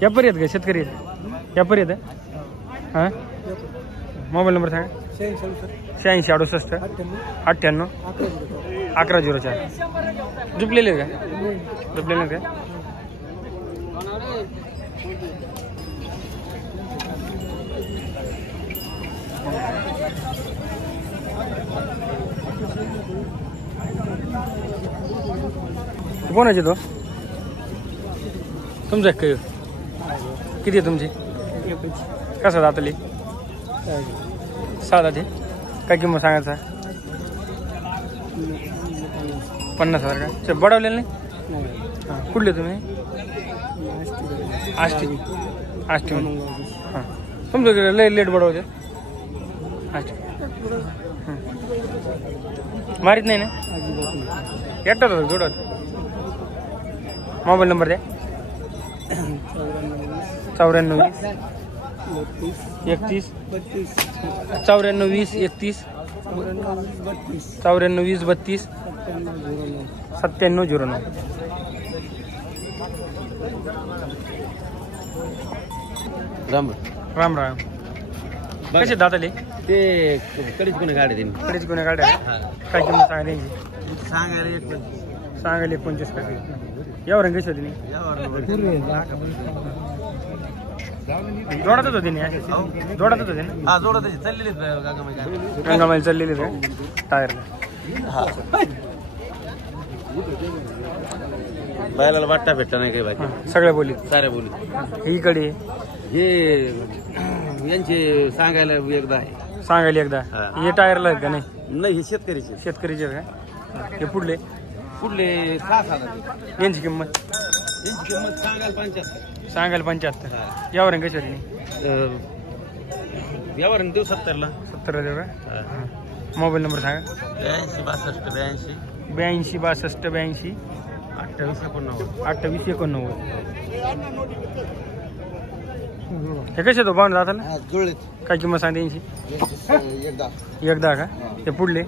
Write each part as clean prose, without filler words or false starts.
व्यापारी आहेत का शेतकरी आहेत? व्यापारी आहेत हां. मोबाईल नंबर सांगा. 86 68 98 1104. झुपलेले आहेत का? झुपलेले आहेत का? कोणाचे तो तुमचं काय किती आहे तुमची? कसं जातली 6 ते काय किंमत सांगायचा? 50,000 का? बडवलेलं नाही. हां कुठले तुम्ही? आष्टी हां. तुमचं लय लेट बडवते आष्टी. मारीत नाही ना एकटाच होतं जोडत. मोबाईल नंबर द्या. 94 20 31 94 20 31 94 20 32 9709. राम राम राम. कसे दाताले ते कडीच कोणी गाडी देईन. कडेच कोणी गाड्या काय किंमत सांगा त्यांची? सांगायला 25 का? यावर कशी होती नाही जोडातच होती नाही जोडातच होते ना. हा जोडत चाललेली गंगामाईल चाललेली का टायरला? बैलाला वाटता भेटता नाही काही बाकी सगळ्या बोलीत साऱ्या बोली. इकडे हे यांचे सांगायला एकदा आहे. सांगायला एकदा हे टायरला आहेत का? नाही नाही हे शेतकरीचे शेतकरीचे का? हे पुढले पुढले 6,000 यांची किंमत यांची किंमत सांगायला 75. सांगायला 75. यावर कशी होती नाही यावर देऊ 70ला 70 देऊ का? मोबाईल नंबर सांगा. 82 62 82 62 82 28 28 89. हे कसे तो पाहून जाता ना जुळले काय किंमत सांगते यांची? एकदा का? ते पुढले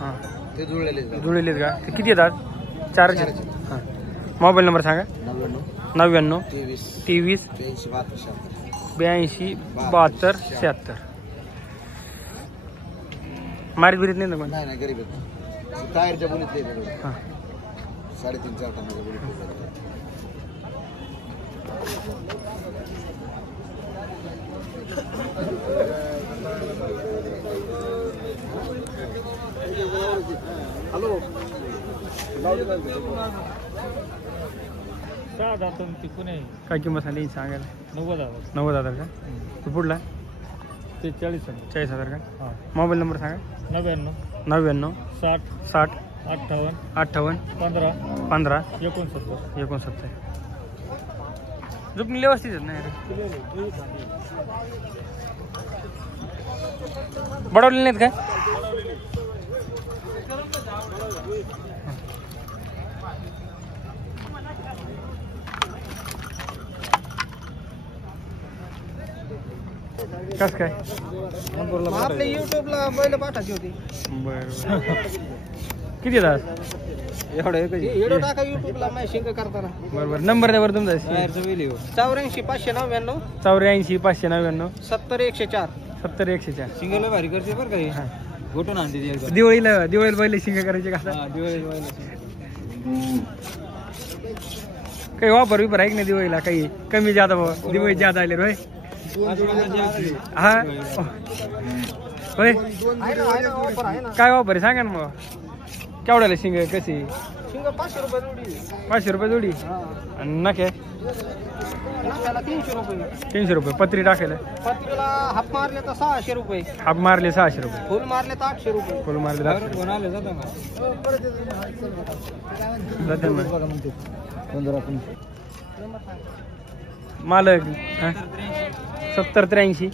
हां ते जुळलेले जुळलेत का? ते किती येतात? 4. हां मोबाईल नंबर सांगा. 99 23 82 72 76. मारीत बिरीत नाही ना कोण? नाही गरीब टायरच्या बोलीत हां 3.5-4 टनाच्या बोलीत. हॅलो काय किंमत सांगली सांगायला? 90,000 का? तो पुढला ते 40,000 का? मोबाईल नंबर सांगा. 99 60 60 58 58 15 15 69. झुपणी व्यवस्थित आहेत नाही बडवले नाहीत काय? कस काय आपल्या युट्यूबला बैल पाठायची होती. बरं किती येतात? व्हिडिओ टाका युट्यूबला माझी शिंग करताना. बरोबर नंबर द्या बरं तुमचा. 84 599 84 599 70 104. 70 104. शिंगला भारी करते बरं काही घोटून आणते दिवाळीला पहिले शिंग करायचे का? काही वापर विपर आहे की नाही दिवाळीला? काही कमी जादा बाबा दिवाळी जादा आले रोय. हा होय काय वापर सांगा ना मग केवढ्याला शिंग कशी? 500 रुपये जोडी. 500 रुपये जोडी. आणि नखे 300 रुपये. पत्री टाकायला पत्रीला हाफ मारले तर 600 रुपये. हाफ मारले 600 रुपये. फुल मारले तर 800 रुपये. फुल मारले मालक 70 83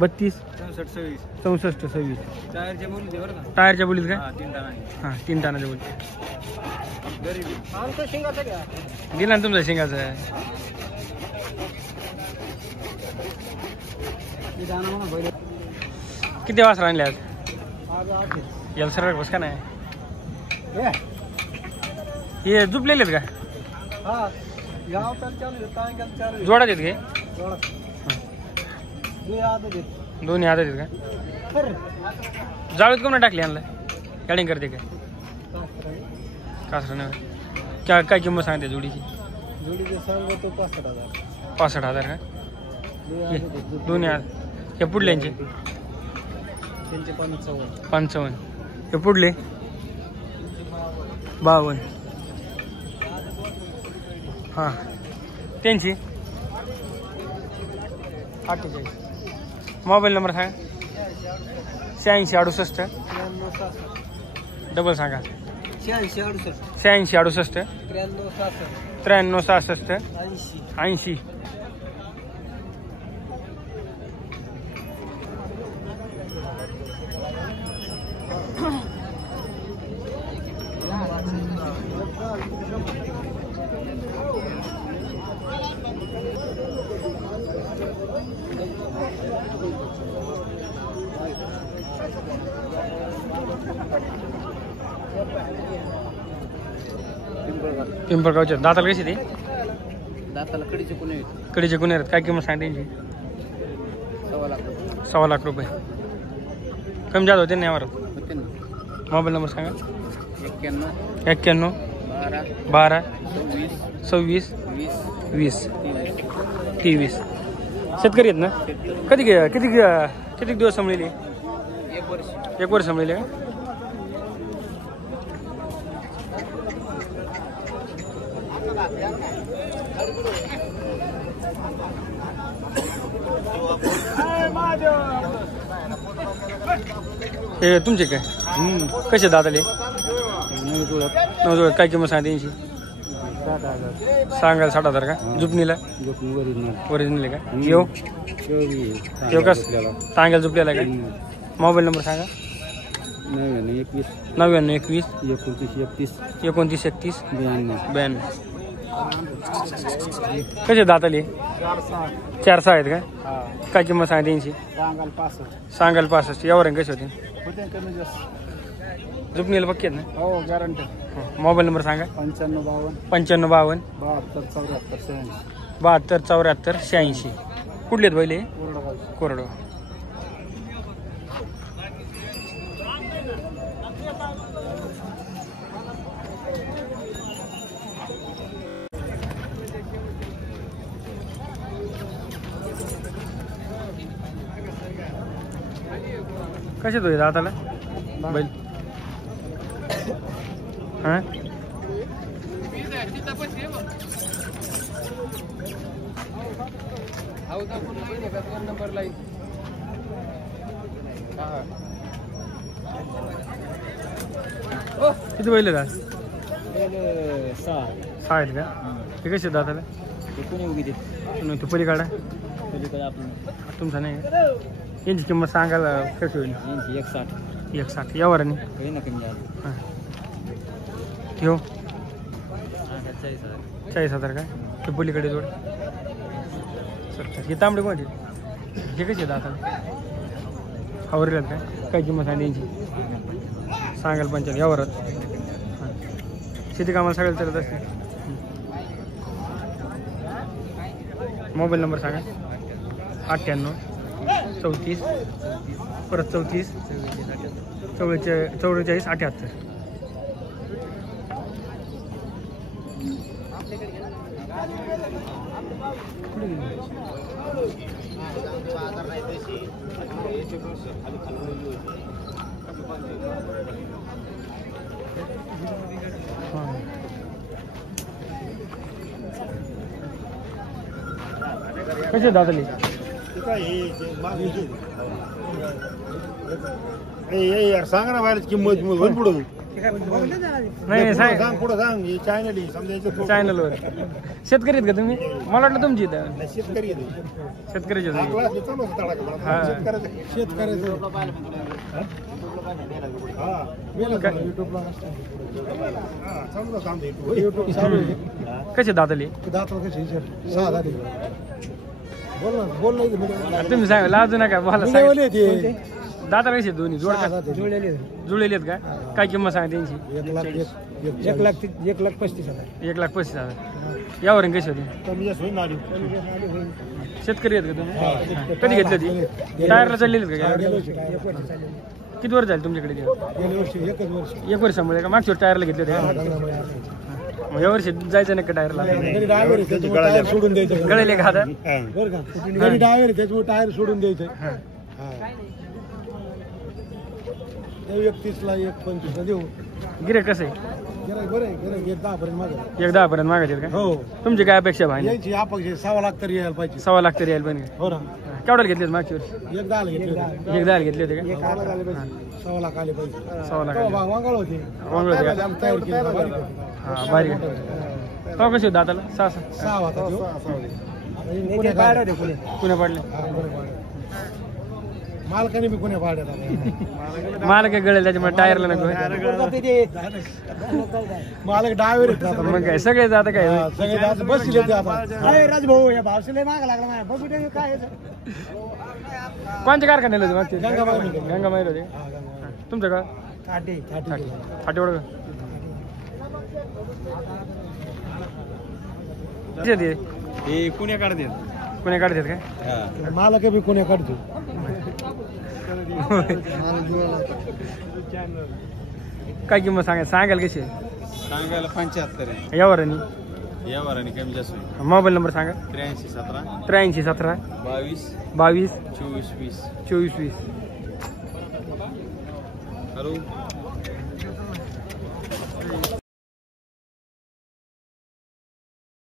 32 64 26. टायरच्या बोलीत का? हां 3 टनाच्या बोलीत. दिला ना तुमचा शिंगाचा. किती वाजता आणले आज? याला सरळ बस का नाही हे झुपलेले आहेत का जोडा देत घे दोन्ही आधार आहेत का जाळीत कोण टाकली यांना कॅडिंग करते काय कासरा नाही काय किंमत सांगते जोडीची सांगतो 65,000 का दोन्ही हे पुढल्यांचे 55 हे पुढले 52 हां त्यांची 48 मोबाईल नंबर सांगा 86 68 डबल सांगा 86 68 93 66 80 पिंपळगावच्या दाताला कशी ती दाताला कडीचे कोणी कडीचे गुन्हे आहेत काय किंमत सांगते त्यांची 1.25 लाख रुपये कमी जात होते नाही आवरत मोबाईल नंबर सांगा 91 12 26 20 23 शेतकरी आहेत ना किती दिवस सांभाळले 1 वर्ष सांभाळले का हे तुमचे काय कसे दाताले 9 काय किंमत सांगते यांची सांगायला 60,000 का जुपणीला ओरिजिनल आहे का येऊ का सांगायला जुपलेला का मोबाईल नंबर सांगा 99 21 29 31 92 कसे दाताले 4-6 आहेत का काय किंमत सांगते यांची सांगायला 65 यावर कसे होते जुपणीला पक्की आहेत ना हो गॅरंटी मोबाईल नंबर सांगा 55 72 74 86 कुठले आहेत पहिले कोरडो कसे तो दाताला बैल हां किती बैल आहेत 6 आहेत का ते कसे दाताला ते पलीकडे तुमचा नाही यांची किंमत सांगायला कशी होईल 160 यावर नाही हां ठेव 40,000 का ते पलीकडे जोड 70 हे तांबडे कोणते हे कसे दाताला आवरलेत का काय किंमत सांगा यांची सांगायला 75 यावरच शेती कामाला सगळं चालत असते मोबाईल नंबर सांगा 98 34 परत 34 44 78 कसे दादली यार सांग ना बाहेर किंमत पुढे नाही सांग पुढे सांग चॅनल समजायचं चॅनलवर शेतकरी आहेत का तुम्ही मला वाटलं तुमची इथं शेतकरी शेतकरीचे कसे दातले तुम्ही सांगा लाजू नका बोला दाताला कशी दोन्ही जोड का जुळलेले जुळलेली आहेत का काय किंमत सांगा त्यांची 1,35,000 1,35,000 यावर कशी होती कमी जास्त होईल ना आधी. शेतकरी आहेत का तुम्ही कधी घेतली ती टायरला चाललेली आहेत का किती वर्ष झाली तुमच्याकडे ती? एक वर्षामुळे का मागच्या टायरला घेतले होते का? मग या वर्षी जायचं नाही का टायरला सोडून द्यायचं गळले का आता हा. बरं का घरी डायव्हर आहे त्याच्यामुळे टायर सोडून द्यायचं हा. 31ला 1,25ला देऊ गिरे कसं आहे बरं आहे 10 पर्यंत मागे 1,10 पर्यंत मागायचे का हो तुमची काय अपेक्षा भाई यायची अपेक्षा 6 लाख तरी यायला पाहिजे 1.25 लाख तरी यायला पण हो ना केवढ्याला घेतले मागच्या वर्षी 1,10 घेतले 1,10 घेतले होते का 6 लाख आले पाहिजे 1.25 लाख वांगाळ होते वांगळ होते का? तयार केली बारीक होती. हा बारीक आहे. तो कशी होती दाताला 6 6 होता तो. पुणे पाडले मालकाने बी पुणे पाड्यात मला काय गळेल त्याच्यामुळे टायरला नको मालक डायव्हर मग काय सगळे जात काय सगळे आज बसले ते आता राजभाऊ या भावशीला माग लागला माझ्या बसू दे काय कोणत्या कारखान्याला होते मागचे गंगामाईला. गंगामाईला होते तुमचं का काटे फाटी ओळख हे पुण्या काढते कोणी काढतात काय मालक बी पुणे काढतो काय किंमत सांगाल कशी आहे? सांगायला 75 आहे यावर आणि यावर आणि कमी जास्त होईल. मोबाईल नंबर सांगा 83 17 83 17 22 22 24 20 24 20 हॅलो